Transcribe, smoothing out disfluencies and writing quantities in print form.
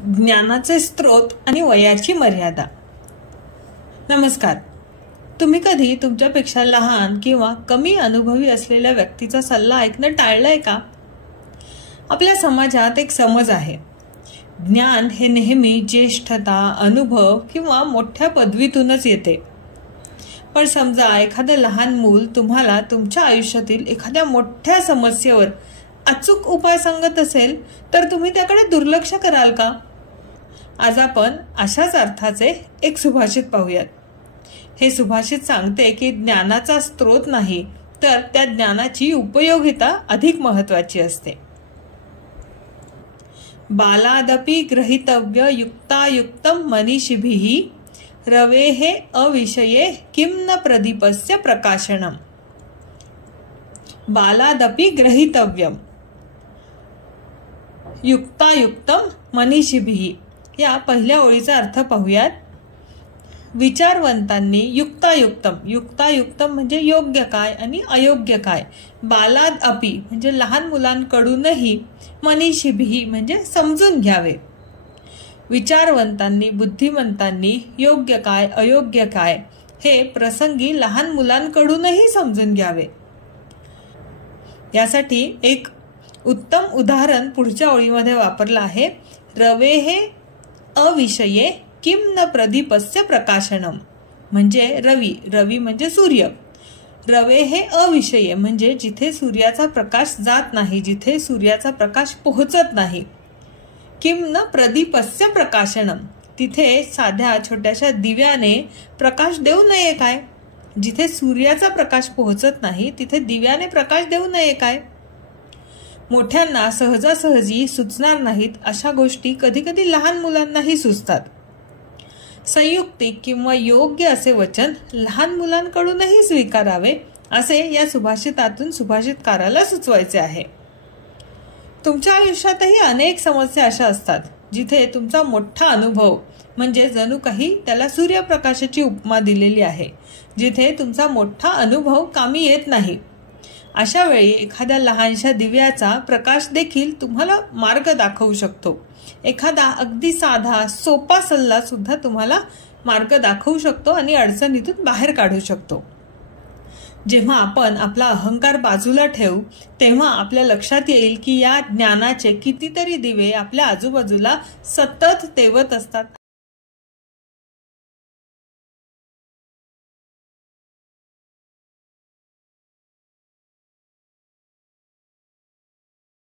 ज्ञानाचे स्रोत आणि वयाची मर्यादा. नमस्कार. तुम्ही कधी तुमच्यापेक्षा लहान किंवा कमी अनुभवी असलेल्या व्यक्तीचा सल्ला ऐकणं टाळलंय का? आपल्या समाजात एक समज आहे, ज्ञान हे नेहमी ज्येष्ठता, अनुभव किंवा मोठ्या पदवीतूनच येते. पण समजा एखादं लहान मूल तुम्हाला तुमच्या आयुष्यातील एखाद्या मोठ्या समस्येवर अचूक उपाय सांगत असेल तर तुम्ही त्याकडे दुर्लक्ष कराल का? आज आपण अशाच अर्थाचे एक सुभाषित पाहूयात. हे सुभाषित सांगते की ज्ञानाचा स्रोत नाही, तर त्या ज्ञानाची उपयोगिता अधिक महत्वाची असते. बालादपि ग्रहीतव्य युक्तायुक्तम मनीषिभिः रवेः अविषये किं न प्रदीपस्य प्रकाशनम. बालादपि ग्रहीतव्यम युक्तायुक्तम मनीषिभिः या पहिल्या ओळीचा अर्थ पाहूयात. विचारवंतांनी युक्तायुक्तम, युक्तायुक्तम म्हणजे योग्य काय आणि अयोग्य काय, बालाद अपि म्हणजे लहान मुलांकडूनही, मनीषिभिः म्हणजे समजून घ्यावे. विचारवंतांनी, बुद्धिमंतांनी योग्य काय अयोग्य काय हे प्रसंगी लहान मुलांकडूनही समजून घ्यावे. यासाठी एक उत्तम उदाहरण पुढच्या ओळीमध्ये वापरलं आहे. रवेः अविषये किं न प्रदीपस्य प्रकाशनम म्हणजे रवी, रवी म्हणजे सूर्य. रवेः अविषये म्हणजे जिथे सूर्याचा प्रकाश जात नाही, जिथे सूर्याचा प्रकाश पोहोचत नाही. किं न प्रदीपस्य प्रकाशनम तिथे साध्या छोट्याशा दिव्याने प्रकाश देऊ नये काय? जिथे सूर्याचा प्रकाश पोहोचत नाही तिथे दिव्याने प्रकाश देऊ नये काय? मोठ्यांना सहजासहजी सुचणार नाहीत अशा गोष्टी कधी कधी लहान मुलांनाही सुचतात. संयुक्तिक किंवा योग्य असे वचन लहान मुलांकडूनही स्वीकारावे असे या सुभाषितातून सुभाषितकाराला सुचवायचे आहे. तुमच्या आयुष्यातही अनेक समस्या अशा असतात जिथे तुमचा मोठा अनुभव म्हणजे जणू काही त्याला सूर्यप्रकाशाची उपमा दिलेली आहे, जिथे तुमचा मोठा अनुभव कामी येत नाही. अशा वेळी एखाद्या लहानशा दिव्याचा प्रकाश देखील तुम्हाला मार्ग दाखवू शकतो. एखादा अगदी साधा सोपा सल्ला सुद्धा तुम्हाला मार्ग दाखवू शकतो आणि अडचणीतून बाहेर काढू शकतो. जेव्हा आपण आपला अहंकार बाजूला ठेवू तेव्हा आपल्या लक्षात येईल की या ज्ञानाचे कितीतरी दिवे आपल्या आजूबाजूला सतत तेवत असतात.